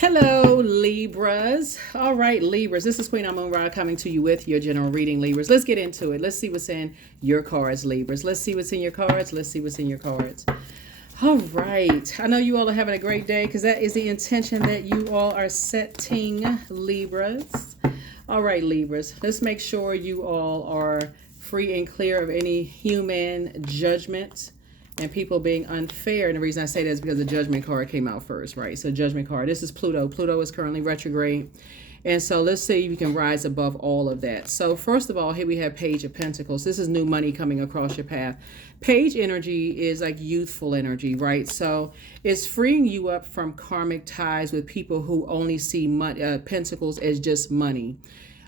Hello, Libras. All right, Libras. This is Queen Amun Ra coming to you with your general reading, Libras. Let's get into it. Let's see what's in your cards, Libras. Let's see what's in your cards. Let's see what's in your cards. All right. I know you all are having a great day because that is the intention that you all are setting, Libras. All right, Libras. Let's make sure you all are free and clear of any human judgment and people being unfair. And the reason I say that is because the Judgment card came out first, right? So Judgment card. This is Pluto. Pluto is currently retrograde. And so let's see if you can rise above all of that. So first of all, here we have Page of Pentacles. This is new money coming across your path. Page energy is like youthful energy, right? So it's freeing you up from karmic ties with people who only see pentacles as just money.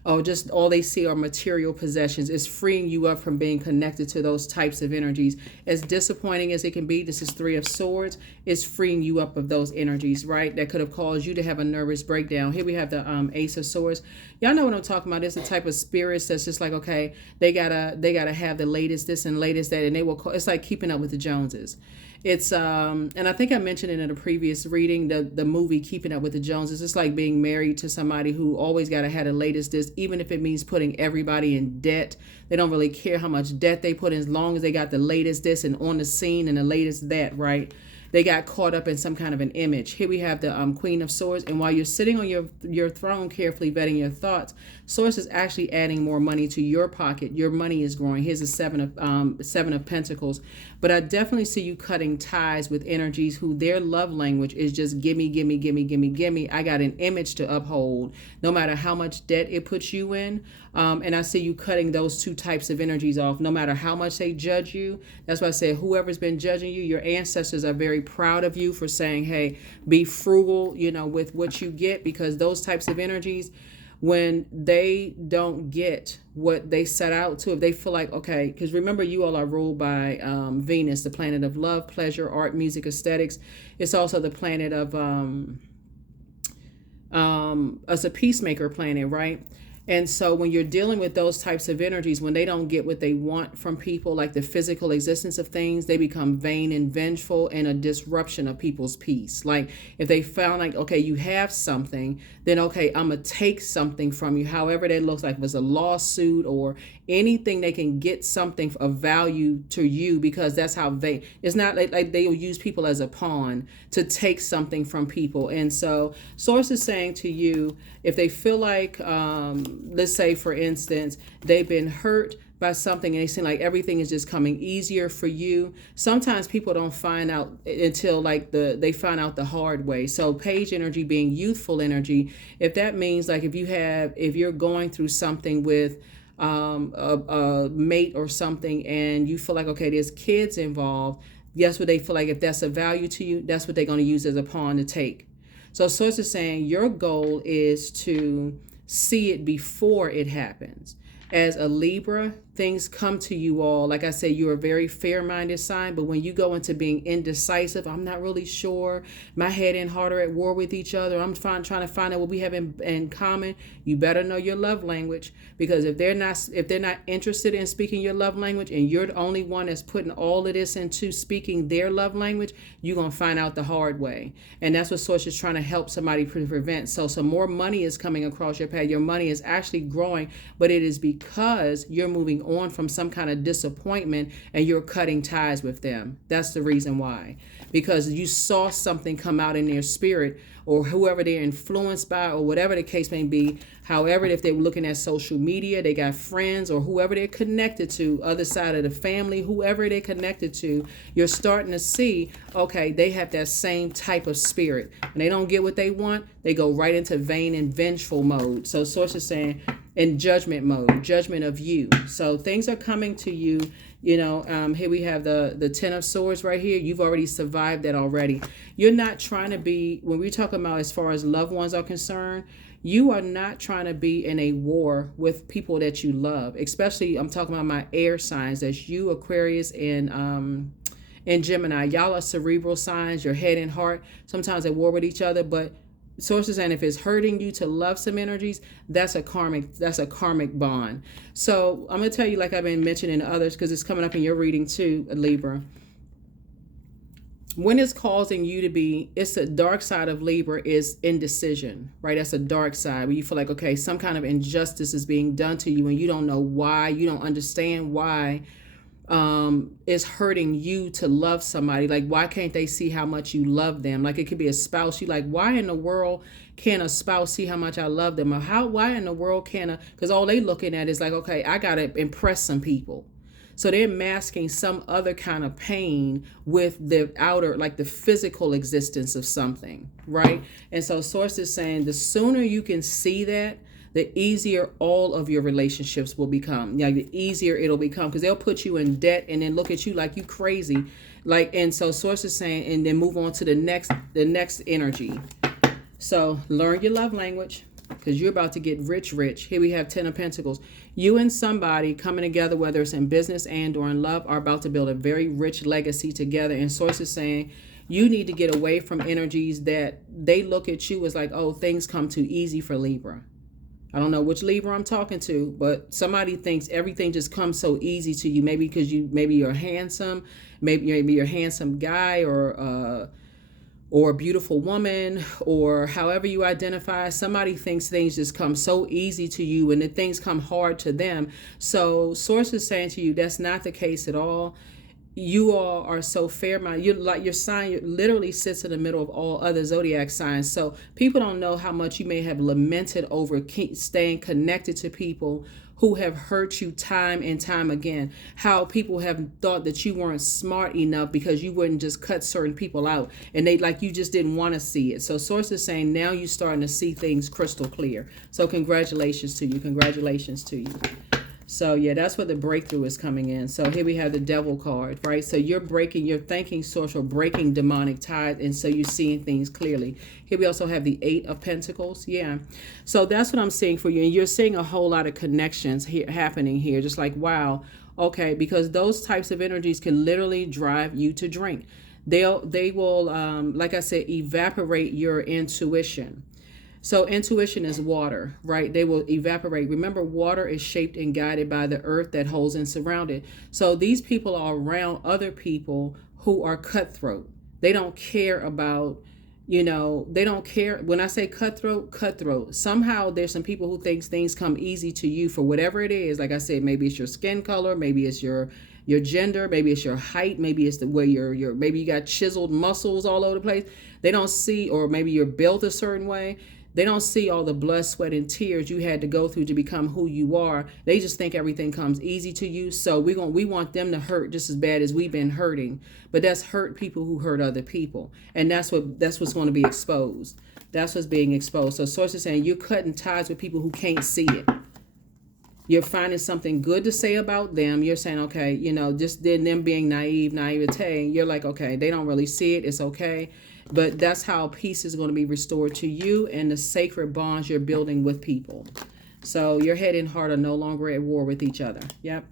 Or just all they see are material possessions. Is freeing you up from being connected to those types of energies. As disappointing as it can be, this is Three of Swords, is freeing you up of those energies, right? That could have caused you to have a nervous breakdown. Here we have the Ace of Swords. Y'all know what I'm talking about. It's the type of spirits that's just like, okay, they gotta have the latest this and latest that, and they will call, it's like keeping up with the Joneses. It's and I think I mentioned it in a previous reading, the movie Keeping Up with the Joneses. It's like being married to somebody who always got to have the latest this, even if it means putting everybody in debt. They don't really care how much debt they put in as long as they got the latest this and on the scene and the latest that, right? They got caught up in some kind of an image. Here we have the Queen of Swords. And while you're sitting on your throne, carefully vetting your thoughts, Source is actually adding more money to your pocket. Your money is growing. Here's the Seven of Pentacles. But I definitely see you cutting ties with energies who their love language is just gimme, gimme, gimme, gimme, gimme. I got an image to uphold, no matter how much debt it puts you in. And I see you cutting those two types of energies off, no matter how much they judge you. That's why I say whoever's been judging you, your ancestors are very proud of you for saying, hey, be frugal, with what you get, because those types of energies, when they don't get what they set out to, if they feel like, okay, because remember, you all are ruled by Venus, the planet of love, pleasure, art, music, aesthetics. It's also the planet of as a peacemaker planet, right? And so when you're dealing with those types of energies, when they don't get what they want from people, like the physical existence of things, they become vain and vengeful and a disruption of people's peace. Like if they found like, okay, you have something, then okay, I'm going to take something from you. However that looks like, it was a lawsuit or anything, they can get something of value to you, because that's how it's not like they'll use people as a pawn to take something from people. And so Source is saying to you, if they feel like, let's say, for instance, they've been hurt by something and they seem like everything is just coming easier for you. Sometimes people don't find out until like they find out the hard way. So Page energy being youthful energy, if that means like if you're going through something with a mate or something and you feel like, okay, there's kids involved, that's what they feel like. If that's a value to you, that's what they're going to use as a pawn to take. So Source is saying your goal is to see it before it happens. As a Libra, things come to you all. Like I said, you're a very fair-minded sign, but when you go into being indecisive, I'm not really sure, my head and heart are at war with each other, I'm trying to find out what we have in common, you better know your love language, because if they're not interested in speaking your love language and you're the only one that's putting all of this into speaking their love language, you're going to find out the hard way. And that's what Source is trying to help somebody prevent. So some more money is coming across your path. Your money is actually growing, but it is because you're moving on from some kind of disappointment and you're cutting ties with them. That's the reason why. Because you saw something come out in their spirit, or whoever they're influenced by, or whatever the case may be. However, if they're looking at social media, they got friends or whoever they're connected to, other side of the family, whoever they're connected to, you're starting to see, okay, they have that same type of spirit. When they don't get what they want, they go right into vain and vengeful mode. So Source is saying in judgment mode, judgment of you. So things are coming to you. Here we have the Ten of Swords right here. You've already survived that already. You're not trying to be, when we're talking about as far as loved ones are concerned, you are not trying to be in a war with people that you love. Especially, I'm talking about my air signs. That's you, Aquarius, and Gemini. Y'all are cerebral signs, your head and heart, sometimes at war with each other, but Sources, and if it's hurting you to love some energies, that's a karmic bond. So I'm going to tell you, like I've been mentioning to others, because it's coming up in your reading too, Libra. when it's causing you to be, it's the dark side of Libra is indecision, right? That's a dark side where you feel like, okay, some kind of injustice is being done to you and you don't know why, you don't understand why is hurting you to love somebody. Like, why can't they see how much you love them? Like, it could be a spouse. You like, why in the world can a spouse see how much I love them? Or why in the world can because all they looking at is like, okay, I got to impress some people. So they're masking some other kind of pain with the outer, like the physical existence of something, right? And so Source is saying the sooner you can see that, the easier all of your relationships will become. Like the easier it'll become, because they'll put you in debt and then look at you like you crazy. Like, and so Source is saying, and then move on to the next energy. So learn your love language, because you're about to get rich. Here we have 10 of Pentacles. You and somebody coming together, whether it's in business and or in love, are about to build a very rich legacy together. And Source is saying you need to get away from energies that they look at you as like, oh, things come too easy for Libra. I don't know which Libra I'm talking to, but somebody thinks everything just comes so easy to you. Maybe because you're handsome, maybe you're a handsome guy or a beautiful woman, or however you identify. Somebody thinks things just come so easy to you and that things come hard to them. So Source is saying to you, that's not the case at all. You all are so fair-minded. You like your sign literally sits in the middle of all other zodiac signs. So people don't know how much you may have lamented over staying connected to people who have hurt you time and time again. How people have thought that you weren't smart enough because you wouldn't just cut certain people out, and they like you just didn't want to see it. So Source is saying now you're starting to see things crystal clear. So congratulations to you. Congratulations to you. So yeah, that's where the breakthrough is coming in. So here we have the Devil card, right? So you're thanking Source for breaking demonic ties, and so you're seeing things clearly. Here we also have the 8 of Pentacles. Yeah. So that's what I'm seeing for you. And you're seeing a whole lot of connections here happening here. Just like, wow, okay, because those types of energies can literally drive you to drink. They will, like I said, evaporate your intuition. So intuition is water, right? They will evaporate. Remember, water is shaped and guided by the earth that holds and surrounded. So these people are around other people who are cutthroat. They don't care about, they don't care. When I say cutthroat. Somehow there's some people who thinks things come easy to you for whatever it is. Like I said, maybe it's your skin color, maybe it's your gender, maybe it's your height, maybe it's the way maybe you got chiseled muscles all over the place. They don't see, or maybe you're built a certain way. They don't see all the blood, sweat, and tears you had to go through to become who you are. They just think everything comes easy to you. So we want them to hurt just as bad as we've been hurting. But that's hurt people who hurt other people. And that's what's going to be exposed. That's what's being exposed. So Source is saying you're cutting ties with people who can't see it. You're finding something good to say about them. You're saying, okay, just them being naivete. You're like, okay, they don't really see it. It's okay. But that's how peace is going to be restored to you and the sacred bonds you're building with people. So your head and heart are no longer at war with each other. Yep.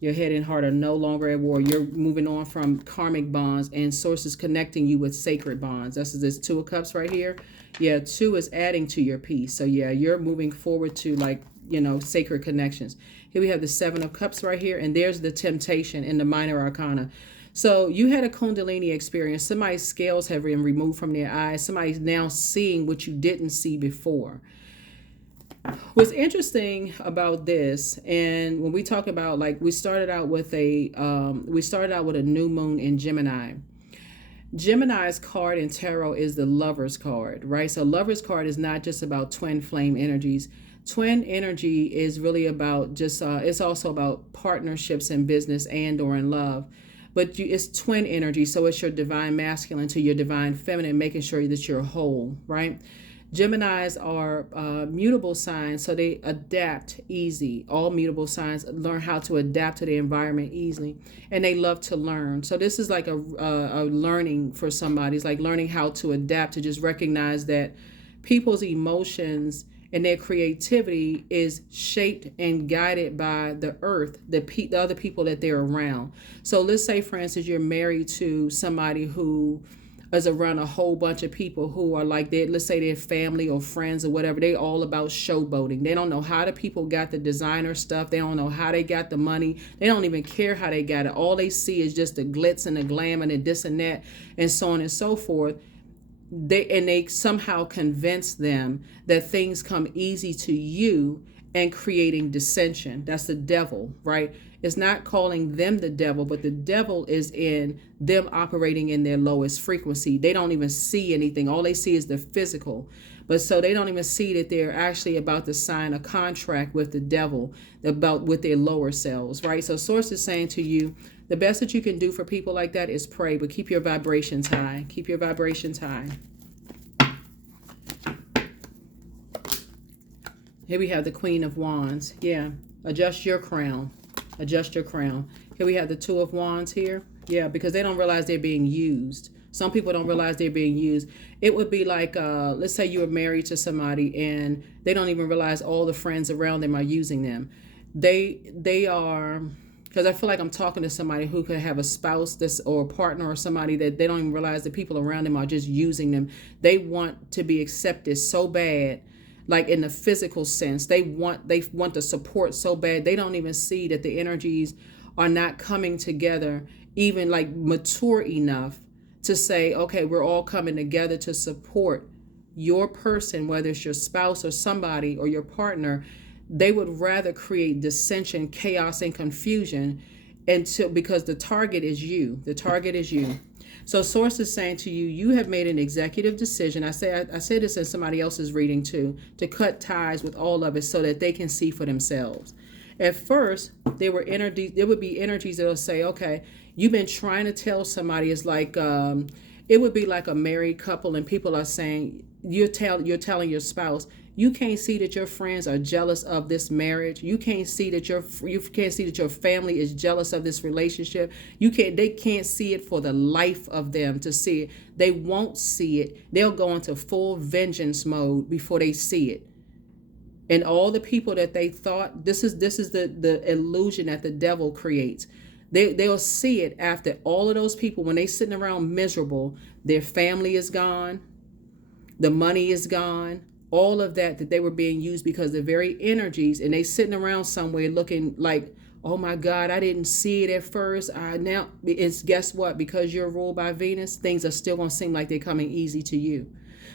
Your head and heart are no longer at war. You're moving on from karmic bonds, and Source is connecting you with sacred bonds. That's this 2 of Cups right here. Yeah, 2 is adding to your peace. So yeah, you're moving forward to sacred connections. Here we have the 7 of Cups right here, and there's the temptation in the minor arcana. So you had a Kundalini experience. Somebody's scales have been removed from their eyes. Somebody's now seeing what you didn't see before. What's interesting about this, and when we talk about, we started out with a new moon in Gemini. Gemini's card in tarot is the Lover's card, right? So Lover's card is not just about twin flame energies. Twin energy is really about it's also about partnerships in business and or in love. But it's twin energy, so it's your divine masculine to your divine feminine, making sure that you're whole, right? Geminis are mutable signs, so they adapt easy. All mutable signs learn how to adapt to the environment easily, and they love to learn. So this is like a learning for somebody. It's like learning how to adapt, to just recognize that people's emotions and their creativity is shaped and guided by the earth, the other people that they're around. So let's say, for instance, you're married to somebody who is around a whole bunch of people who are like, they, let's say they're family or friends or whatever. They all about showboating. They don't know how the people got the designer stuff. They don't know how they got the money. They don't even care how they got it. All they see is just the glitz and the glam and the this and that and so on and so forth. They somehow convince them that things come easy to you and creating dissension. That's the devil, right? It's not calling them the devil, but the devil is in them operating in their lowest frequency. They don't even see anything. All they see is the physical. But so they don't even see that they're actually about to sign a contract with the devil with their lower selves, right? So Source is saying to you, the best that you can do for people like that is pray, but keep your vibrations high. Keep your vibrations high. Here we have the Queen of Wands. Yeah, adjust your crown. Adjust your crown. Here we have the Two of Wands here. Yeah, because they don't realize they're being used. Some people don't realize they're being used. It would be like, let's say you were married to somebody and they don't even realize all the friends around them are using them. They are, because I feel like I'm talking to somebody who could have a spouse or a partner or somebody that they don't even realize the people around them are just using them. They want to be accepted so bad, like in the physical sense. They want the support so bad. They don't even see that the energies are not coming together, even like mature enough to say, okay, we're all coming together to support your person, whether it's your spouse or somebody or your partner. They would rather create dissension, chaos, and confusion because the target is you. The target is you. So Source is saying to you, you have made an executive decision. I say this in somebody else's reading too, to cut ties with all of it so that they can see for themselves. At first, there would be energies that'll say, okay, you've been trying to tell somebody. It's like it would be like a married couple, and people are saying, you're telling your spouse, you can't see that your friends are jealous of this marriage. You can't see that your family is jealous of this relationship. They can't see it for the life of them to see it. They won't see it. They'll go into full vengeance mode before they see it. And all the people that they thought, this is the illusion that the devil creates. They'll see it after all of those people, when they sitting around miserable, their family is gone, the money is gone, all of that they were being used because the very energies, and they sitting around somewhere looking like, oh my God, I didn't see it at first. Now it's, guess what? Because you're ruled by Venus, things are still going to seem like they're coming easy to you.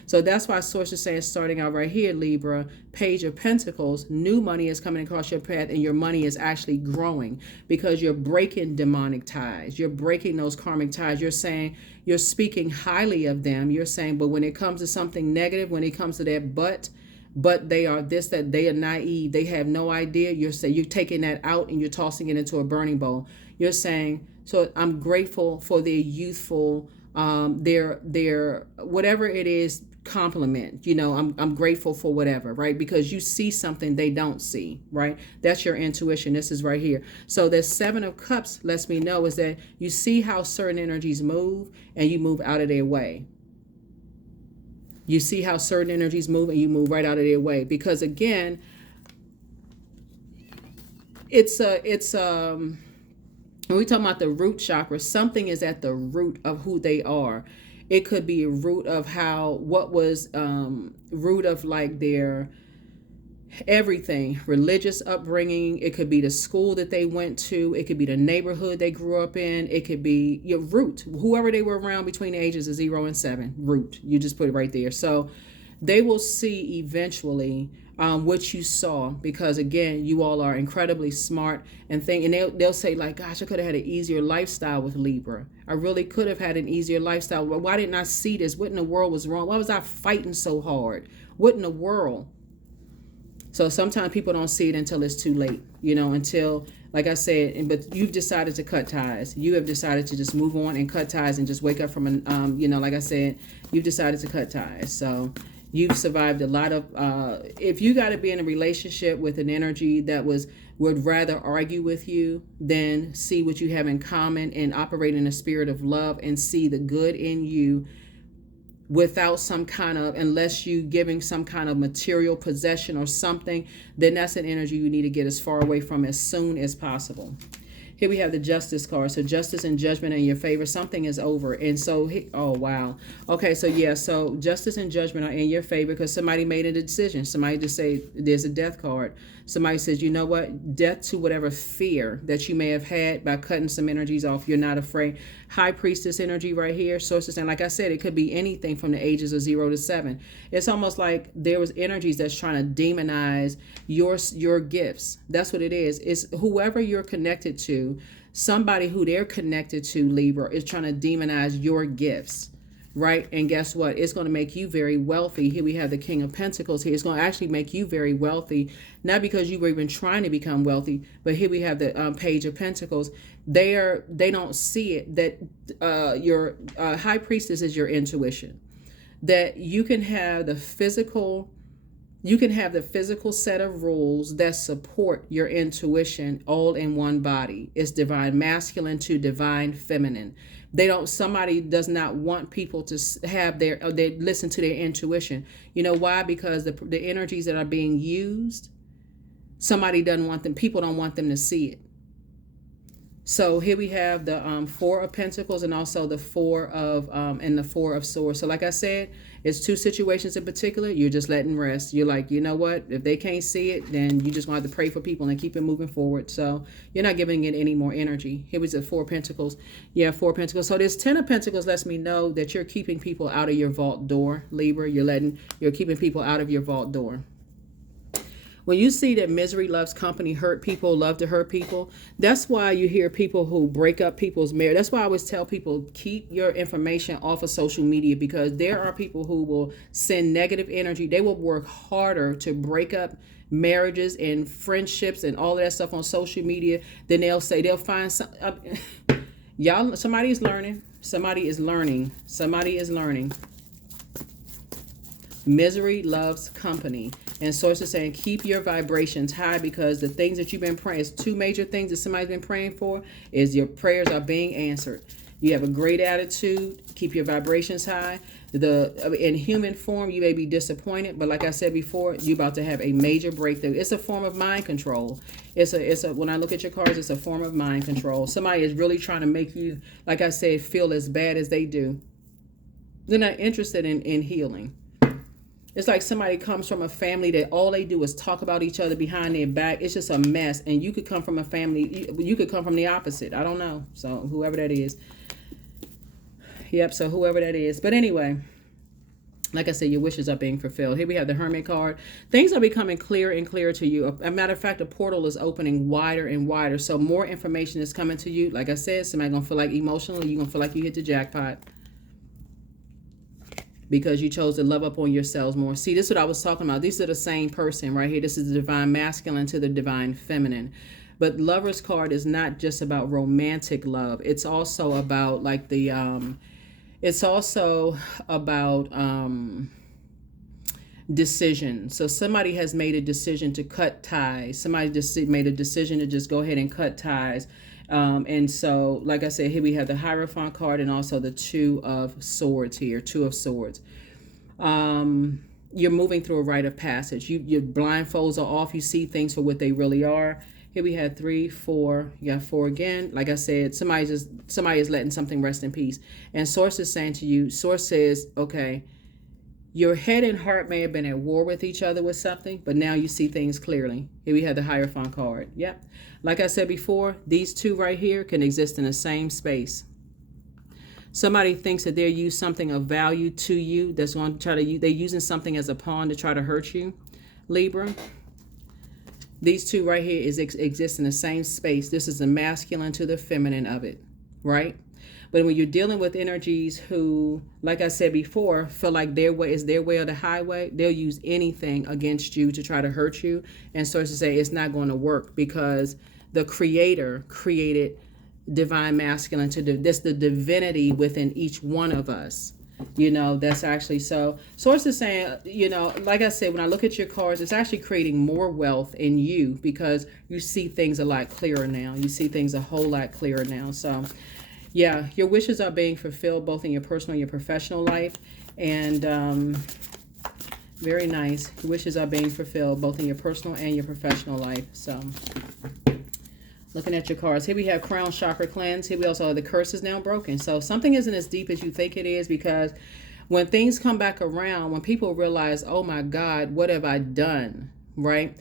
So that's why Source is saying, starting out right here, Libra, Page of Pentacles, new money is coming across your path, and your money is actually growing because you're breaking demonic ties. You're breaking those karmic ties. You're saying, you're speaking highly of them. You're saying, but when it comes to something negative, when it comes to that but they are this, that they are naive, they have no idea. You're taking that out and you're tossing it into a burning bowl. You're saying, so I'm grateful for their youthful, their whatever it is, compliment. I'm grateful for whatever, right? Because you see something they don't see, right? That's your intuition. This is right here. So the Seven of Cups lets me know is that you see how certain energies move and you move out of their way. You see how certain energies move and you move right out of their way. Because again, when we talk about the root chakra, something is at the root of who they are. It could be a root of root of like their everything, religious upbringing. It could be the school that they went to. It could be the neighborhood they grew up in. It could be your root, whoever they were around between the ages of 0 and 7, root. You just put it right there. So they will see eventually what you saw, because again, you all are incredibly smart and they'll say like, gosh, I could have had an easier lifestyle with Libra. I really could have had an easier lifestyle. Well, why didn't I see this? What in the world was wrong? Why was I fighting so hard? What in the world? So sometimes people don't see it until it's too late, until, like I said, but you've decided to cut ties. You have decided to just move on and cut ties and just wake up from like I said, you've decided to cut ties. So you've survived a lot of, if you got to be in a relationship with an energy that would rather argue with you than see what you have in common and operate in a spirit of love and see the good in you without unless you giving some kind of material possession or something, then that's an energy you need to get as far away from as soon as possible. Here we have the Justice card. So justice and judgment in your favor. Something is over. And so, oh, wow. Okay, so yeah, so justice and judgment are in your favor because somebody made a decision. Somebody just say, there's a death card. Somebody says, you know what? Death to whatever fear that you may have had by cutting some energies off. You're not afraid. High Priestess energy right here. Sources, and like I said, it could be anything from the ages of 0 to 7. It's almost like there was energies that's trying to demonize your gifts. That's what it is. It's whoever you're connected to, somebody who they're connected to, Libra, is trying to demonize your gifts. Right? And guess what? It's going to make you very wealthy. Here we have the King of Pentacles here. It's going to actually make you very wealthy, not because you were even trying to become wealthy, but here we have the Page of Pentacles. They don't see it that your High Priestess is your intuition, that you can have the physical set of rules that support your intuition all in one body. It's divine masculine to divine feminine. Somebody does not want people to have they listen to their intuition. You know why? Because the energies that are being used, somebody doesn't want them, people don't want them to see it. So here we have the Four of Pentacles and also the Four of Swords. So like I said, it's two situations in particular. You're just letting rest. You're like, you know what? If they can't see it, then you just want to pray for people and keep it moving forward. So you're not giving it any more energy. Here was the Four of Pentacles. Yeah, Four of Pentacles. So this Ten of Pentacles lets me know that you're keeping people out of your vault door, Libra. You're keeping people out of your vault door. When you see that misery loves company, hurt people love to hurt people, that's why you hear people who break up people's marriage. That's why I always tell people, keep your information off of social media, because there are people who will send negative energy. They will work harder to break up marriages and friendships and all of that stuff on social media than they'll find some. Y'all, somebody is learning. Somebody is learning. Somebody is learning. Misery loves company. And sources saying keep your vibrations high, because the things that you've been praying, it's two major things that somebody's been praying for, is your prayers are being answered. You have a great attitude. Keep your vibrations high. In human form, you may be disappointed, but like I said before, you're about to have a major breakthrough. It's a form of mind control. When I look at your cards, it's a form of mind control. Somebody is really trying to make you, like I said, feel as bad as they do. They're not interested in healing. It's like somebody comes from a family that all they do is talk about each other behind their back. It's just a mess. And you could come from a family, you could come from the opposite. I don't know. So whoever that is. Yep, so whoever that is. But anyway, like I said, your wishes are being fulfilled. Here we have the Hermit card. Things are becoming clearer and clearer to you. As a matter of fact, a portal is opening wider and wider. So more information is coming to you. Like I said, somebody going to feel like emotionally, you're going to feel like you hit the jackpot, because you chose to love up on yourselves more. See, this is what I was talking about. These are the same person right here. This is the divine masculine to the divine feminine. But Lover's card is not just about romantic love. It's also about like decision. So somebody has made a decision to cut ties. Somebody just made a decision to just go ahead and cut ties. And so, like I said, here we have the Hierophant card and also the Two of Swords here, Two of Swords. You're moving through a rite of passage. Your blindfolds are off. You see things for what they really are. Here we had 3, 4. You got 4 again. Like I said, somebody is letting something rest in peace. And Source is saying to you, Source says, okay, your head and heart may have been at war with each other with something, but now you see things clearly. Here we have the Hierophant card. Yep. Like I said before, these two right here can exist in the same space. Somebody thinks that they're using something of value to you that's going to try to, they're using something as a pawn to try to hurt you, Libra. These two right here exist in the same space. This is the masculine to the feminine of it, right? But when you're dealing with energies who, like I said before, feel like their way is their way or the highway, they'll use anything against you to try to hurt you. And sources say it's not going to work, because the Creator created divine masculine to this, the divinity within each one of us. You know, that's actually, so Source is saying, you know, like I said, when I look at your cards, it's actually creating more wealth in you, because you see things a lot clearer now. You see things a whole lot clearer now. So yeah, your wishes are being fulfilled both in your personal and your professional life. And very nice. Your wishes are being fulfilled both in your personal and your professional life. So Looking at your cards. Here we have crown chakra cleanse. Here we also have the curse is now broken. So something isn't as deep as you think it is, because when things come back around, when people realize, oh my God, what have I done? Right?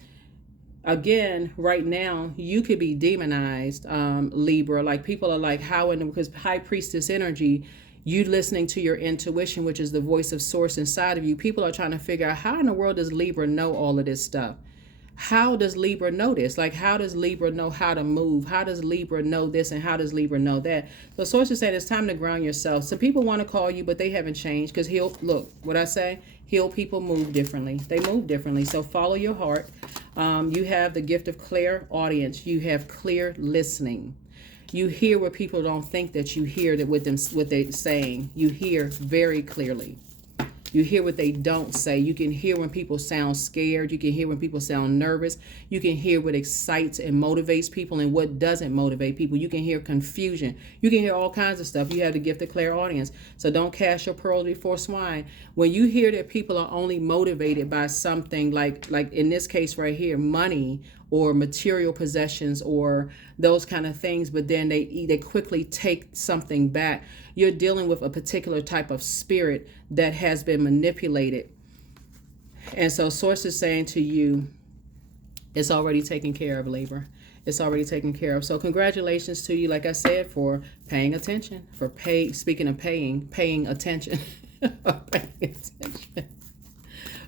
Again, right now, you could be demonized, Libra. Like, people are like, how in the, because high priestess energy, you listening to your intuition, which is the voice of source inside of you. People are trying to figure out, how in the world does Libra know all of this stuff? How does Libra know this? Like, how does Libra know how to move? How does Libra know this? And how does Libra know that? So source is saying it's time to ground yourself. Some people want to call you, but they haven't changed, because look, what I say, heal people move differently. They move differently. So follow your heart. You have the gift of clear audience. You have clear listening. You hear what people don't think that you hear, that with them, what they're saying. You hear very clearly. You hear what they don't say. You can hear when people sound scared. You can hear when people sound nervous. You can hear what excites and motivates people and what doesn't motivate people. You can hear confusion. You can hear all kinds of stuff. You have the gift of clairaudience. So don't cast your pearls before swine. When you hear that people are only motivated by something like in this case right here, money or material possessions or those kind of things, but then they quickly take something back, you're dealing with a particular type of spirit that has been manipulated. And so source is saying to you, it's already taken care of, Libra. It's already taken care of. So congratulations to you, like I said, for paying attention, speaking of paying attention,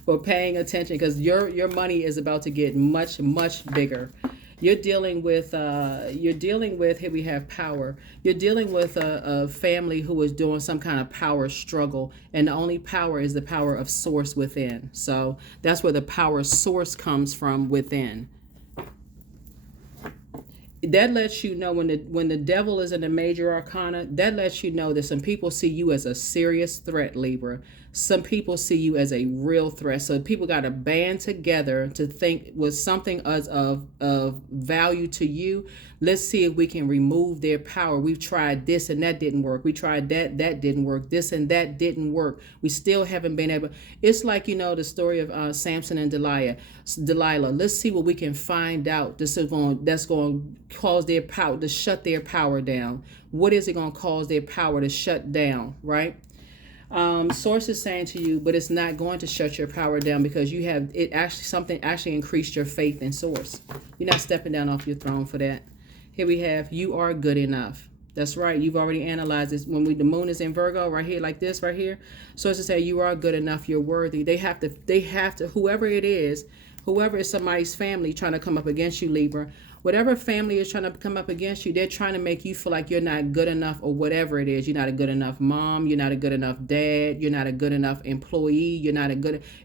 for paying attention, because your money is about to get much, much bigger. You're dealing with, here we have power. You're dealing with a family who is doing some kind of power struggle, and the only power is the power of source within. So that's where the power source comes from, within. That lets you know when the devil is in the major arcana, that lets you know that some people see you as a serious threat, Libra. Some people see you as a real threat. So people got to band together to think with something of value to you. Let's see if we can remove their power. We've tried this and that didn't work. We tried that didn't work. This and that didn't work. We still haven't been able. It's like, the story of Samson and Delilah. Let's see what we can find out. That's going to cause their power to shut their power down. What is it going to cause their power to shut down, right? Source is saying to you, but it's not going to shut your power down, because you have something increased your faith in source. You're not stepping down off your throne for that. Here we have, you are good enough. That's right. You've already analyzed this. When the moon is in Virgo right here, like this right here, source is saying you are good enough. You're worthy. They have to, whoever is somebody's family trying to come up against you, Libra. Whatever family is trying to come up against you, they're trying to make you feel like you're not good enough, or whatever it is. You're not a good enough mom. You're not a good enough dad. You're not a good enough employee.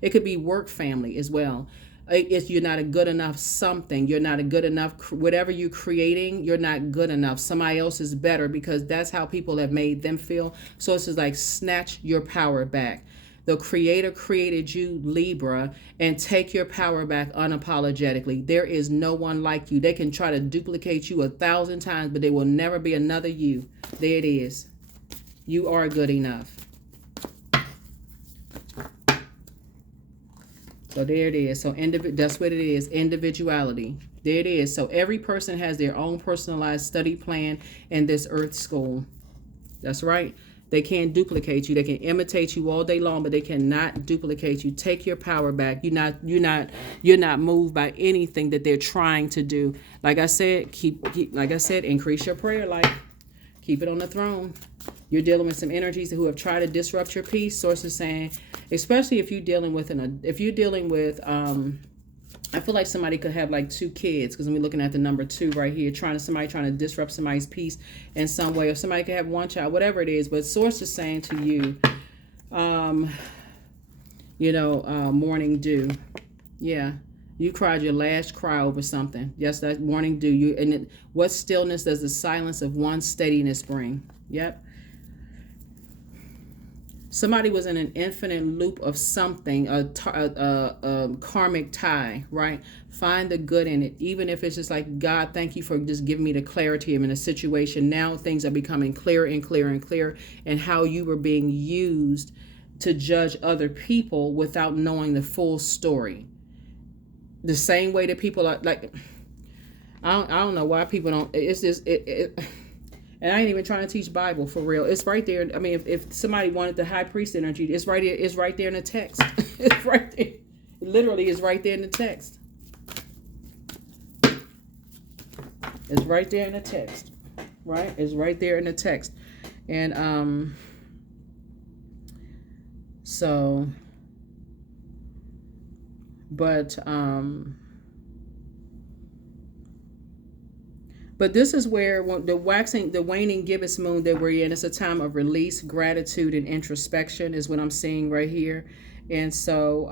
It could be work family as well. You're not a good enough something. You're not a good enough, whatever you're creating, you're not good enough. Somebody else is better, because that's how people have made them feel. So it's just like, snatch your power back. The Creator created you, Libra, and take your power back unapologetically. There is no one like you. They can try to duplicate you 1,000 times, but there will never be another you. There it is. You are good enough. So there it is. So that's what it is. Individuality. There it is. So every person has their own personalized study plan in this earth school. That's right. They can't duplicate you. They can imitate you all day long, but they cannot duplicate you. Take your power back. You're not moved by anything that they're trying to do. Like I said, increase your prayer life. Keep it on the throne. You're dealing with some energies who have tried to disrupt your peace. Source is saying, especially if you're dealing with I feel like somebody could have like 2 kids, because I'm looking at the number 2 right here, somebody trying to disrupt somebody's peace in some way, or somebody could have 1 child, whatever it is. But source is saying to you, morning dew. Yeah. You cried your last cry over something. Yes, that morning dew. What stillness does the silence of one steadiness bring? Yep. Somebody was in an infinite loop of something, a karmic tie, right? Find the good in it. Even if it's just like, God, thank you for just giving me the clarity in a situation. Now things are becoming clearer and clearer and clearer, and how you were being used to judge other people without knowing the full story. The same way that people are like, I don't know why people don't. It's just and I ain't even trying to teach Bible for real. It's right there. I mean, if somebody wanted the high priest energy, it's right here. It's right there in the text. It's right there. It literally is right there in the text. It's right there in the text. Right? It's right there in the text. And so but this is where the waning gibbous moon that we're in, it's a time of release, gratitude, and introspection is what I'm seeing right here. And so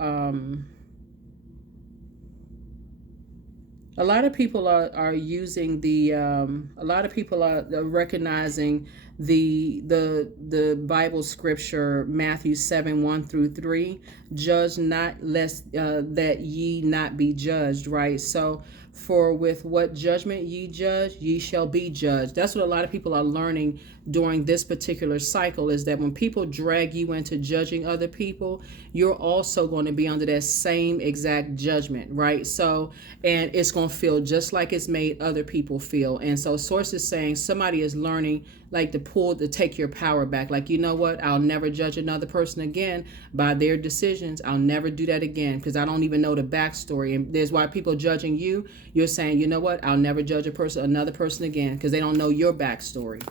a lot of people are using a lot of people are recognizing the Bible scripture, Matthew 7:1-3. Judge not, lest that ye not be judged, right? So for with what judgment ye judge, ye shall be judged. That's what a lot of people are learning during this particular cycle, is that when people drag you into judging other people, you're also going to be under that same exact judgment, right? So, and it's going to feel just like it's made other people feel. And so source is saying somebody is learning like to take your power back. Like, you know what? I'll never judge another person again by their decisions. I'll never do that again because I don't even know the backstory. And there's why people judging you. You're saying, you know what? I'll never judge another person again because they don't know your backstory.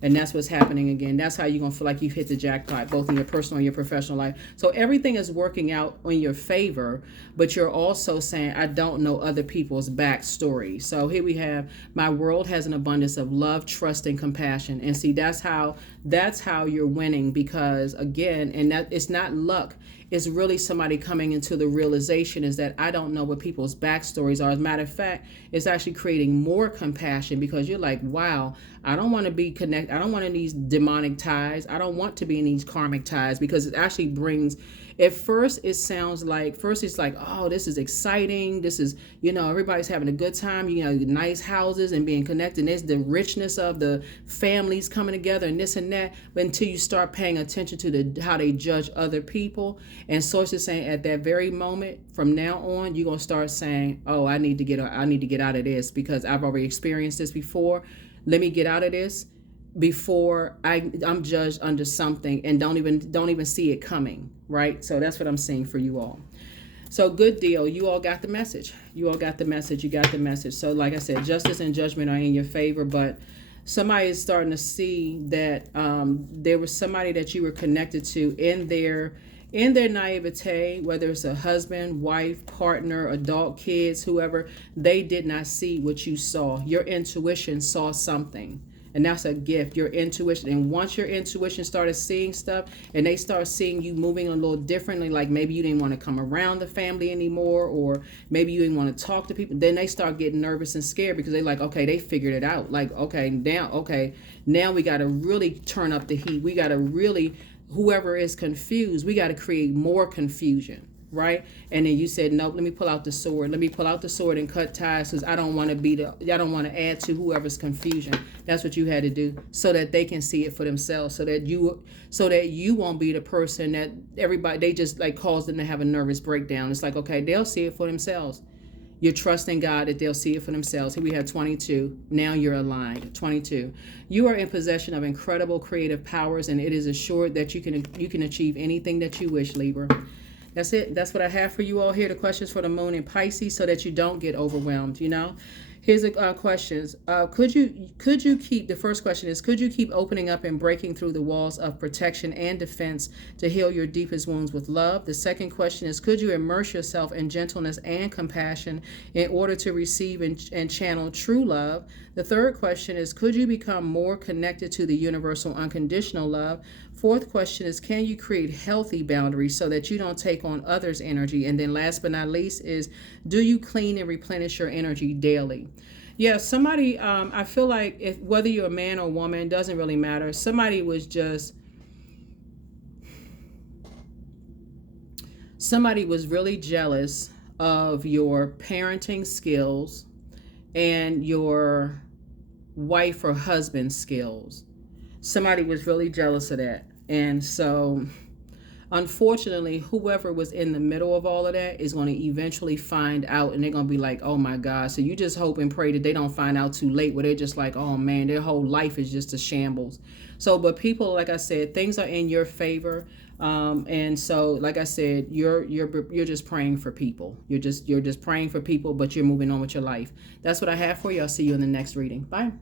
And that's what's happening again. That's how you're going to feel like you've hit the jackpot, both in your personal and your professional life. So everything is working out in your favor, but you're also saying, I don't know other people's backstory. So here we have, my world has an abundance of love, trust, and compassion. And see, that's how you're winning, because again, and that it's not luck. It's really somebody coming into the realization is that I don't know what people's backstories are. As a matter of fact, it's actually creating more compassion, because you're like, wow, I don't want to be connected. I don't want these demonic ties. I don't want to be in these karmic ties, because it actually brings, at first it's like, oh, this is exciting. This is, everybody's having a good time, nice houses and being connected. And there's the richness of the families coming together and this and that. But until you start paying attention to how they judge other people, and sources saying at that very moment, from now on, you're going to start saying, oh, I need to get out of this because I've already experienced this before. Let me get out of this before I'm judged under something and don't even see it coming, right? So that's what I'm saying for you all. So good deal. You all got the message. You got the message. So like I said, justice and judgment are in your favor, but somebody is starting to see that there was somebody that you were connected to in their naivete, whether it's a husband, wife, partner, adult, kids, whoever, they did not see what you saw. Your intuition saw something. And that's a gift, your intuition. And once your intuition started seeing stuff and they start seeing you moving a little differently, like maybe you didn't want to come around the family anymore, or maybe you didn't want to talk to people, then they start getting nervous and scared because they're like, okay, they figured it out. Like, okay, now we got to really turn up the heat. We got to really, whoever is confused, we got to create more confusion. Right? And then you said, nope, let me pull out the sword. Let me pull out the sword and cut ties, because I don't want to add to whoever's confusion. That's what you had to do, so that they can see it for themselves, so that you won't be the person that everybody, they just like cause them to have a nervous breakdown. It's like, okay, they'll see it for themselves. You're trusting God that they'll see it for themselves. Here we have 22. Now you're aligned. 22. You are in possession of incredible creative powers, and it is assured that you can achieve anything that you wish, Libra. That's it. That's what I have for you all here. The questions for the moon in Pisces, so that you don't get overwhelmed. Here's the questions. Could you keep, the first question is, could you keep opening up and breaking through the walls of protection and defense to heal your deepest wounds with love? The second question is, could you immerse yourself in gentleness and compassion in order to receive and channel true love? The third question is, could you become more connected to the universal unconditional love? Fourth question is, can you create healthy boundaries so that you don't take on others' energy? And then last but not least is, do you clean and replenish your energy daily? Yeah, somebody, I feel like whether you're a man or woman, doesn't really matter. Somebody was really jealous of your parenting skills and your wife or husband skills. Somebody was really jealous of that. And so Unfortunately, whoever was in the middle of all of that is going to eventually find out, and they're going to be like, oh my God. So you just hope and pray that they don't find out too late, where they're just like, oh man, their whole life is just a shambles. So, but people, like I said, things are in your favor. And so, like I said, you're just praying for people. You're just praying for people, but you're moving on with your life. That's what I have for you. I'll see you in the next reading. Bye.